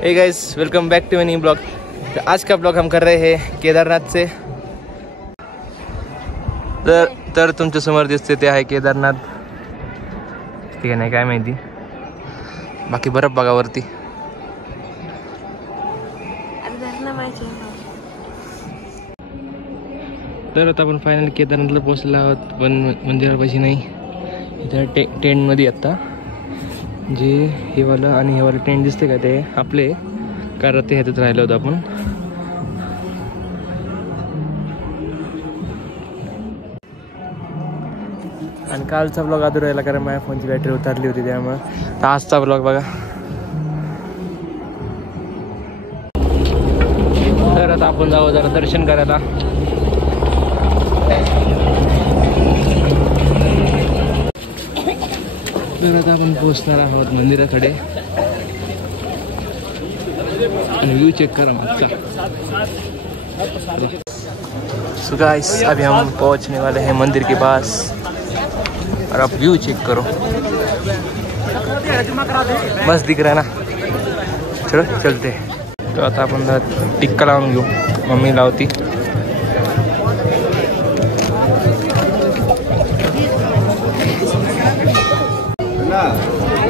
Hey guys, welcome back to new blog. आज का ब्लॉग हम कर रहे हैं केदारनाथ से। तर तुमच्या समोर दिसते ते आहे केदारनाथ। ठीक आहे, नाही काय माहिती, बाकी बरं बघा वरती। तर आता आपण फायनल केदारनाथला पोहोचलो आहोत, पण मंदिरापाशी नाही। इथं टेंटमध्ये आता जे हे वाला आणि हे वाला टेंट दिसते का, ते आपले कारण ते ह्याच्यात राहिलो होतो आपण। आणि कालचा ब्लॉग अधूरा राहिला कारण माझ्या फोनची बॅटरी उतरली होती, त्यामुळे तर आजचा ब्लॉग बघा। तर आता आपण जाऊ जरा दर्शन करायला। तर आता आपण पोहोचणार आहोत मंदिराकडे आणि व्यू चेक करा मत का। सो गाइस, अभी हम पहुंचने वाले हैं मंदिर के पास और आप व्यू चेक करो, मस्त दिख रहा है ना। चलो चलते हैं। तो आता आपण टिक्का लावून घेऊ, मम्मी लावती।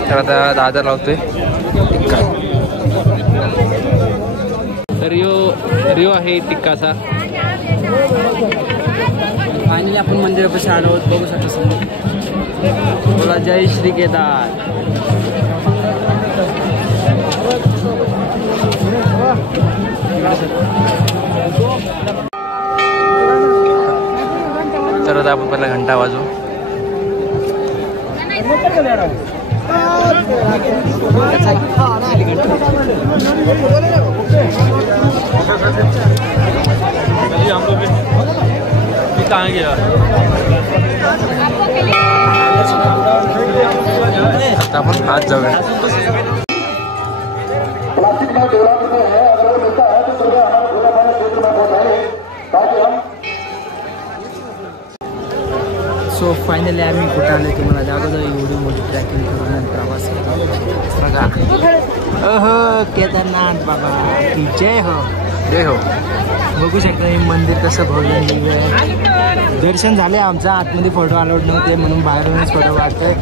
तर आता दादा लावतोय टिक्का। तर रिओ आहे टिक्काचा। फायनली आपण मंदिरापाशी आलो आहोत, बघू शकता समोर। बोला जय श्री केदार। तर आता आपण पहिला घंटा वाजवू। आता आपण आज जाऊया। सो फायनली आम्ही कुठे आलो तुम्हाला दाखवतो। एवढी मोठी ट्रॅकिंग करून प्रवास बघा। अहो केदारनाथ बाबा की जय हो, जय हो। बघू शकता हे मंदिर कसं भव्य दिव्य आहे। दर्शन झाले आमचं, आतमध्ये फोटो अलाउड नव्हते म्हणून बाहेरूनच फोटो काढतोय।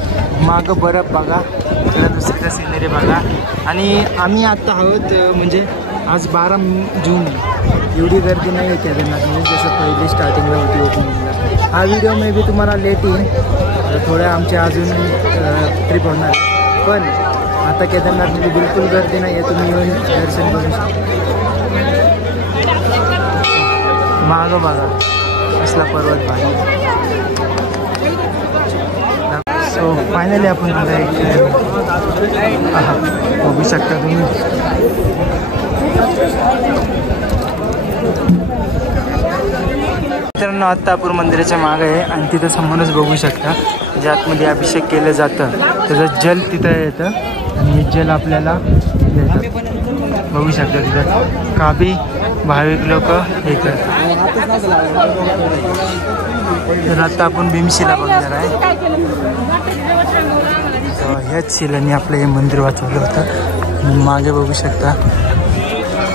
मागं बरफ बघा, इकडं दुसरीकडे सिनरी बघा। आणि आम्ही आत्ता आहोत म्हणजे आज 12 जून, एवढी गर्दी नाही आहे केदारनाथमध्ये जसं पहिली स्टार्टिंगला होती ओपनिंगला। हा व्हिडिओ मे बी तुम्हाला लेट येईल, थोड्या आमच्या अजून ट्रिप होणार, पण आता केदारनाथमध्ये बिलकुल गर्दी नाही आहे, तुम्ही येऊन दर्शन करू शकता। मागं बघा कसला पर्वत भारी। सो फायनली आपण बघू शकता तुम्ही। मित्रांनो, आत्तापूर मंदिराच्या मागे आहे आणि तिथं समोरच बघू शकता ज्या आतमध्ये अभिषेक केलं जातं त्याचं जल तिथं येतं आणि जल आपल्याला येतं। बघू शकता तिथं काफी भाविक लोक येतात। तर आता आपण भीमशिला बघणार आहे। ह्याच शिलाने आपलं हे मंदिर वाचवलं होतं। मागे बघू शकता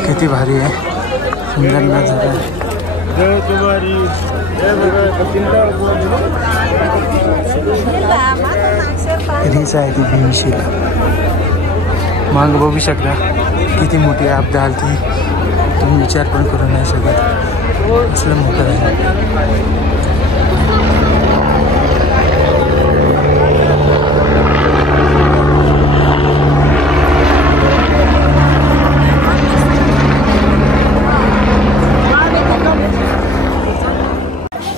किती भारी आहे, सुंदर नजारा आहे। हीच आहे ती भीमशिला। मागे बघू शकता किती मोठी आपदा आली ती, तुम्ही विचार पण करू नाही शकत, असलं मोठं आहे।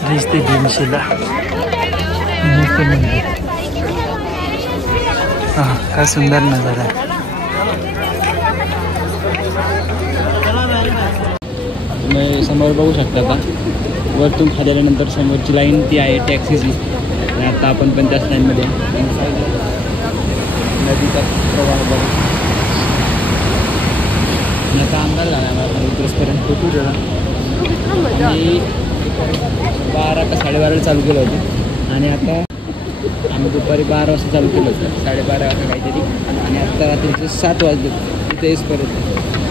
दिसते भीमशिला, मोठं मंदिर। हा, काय सुंदर नजारा आहे। तुम्ही समोर बघू शकता, आता वरतून खाली आल्यानंतर समोरची लाईन ती आहे टॅक्सीची, आणि आता आपण पण त्याच लाईनमध्ये नदीचा प्रवाह बघू। आता अंदाज झाला आम्हाला इथपर्यंत फोटो दिला आणि 12 का 12:30 चालू केलं होतं आणि आता आम्ही दुपारी 12 वाजता चालू केलं होतं, 12:30 वाजता काहीतरी, आणि आता रात्रीचे 7 वाजले। तेच परत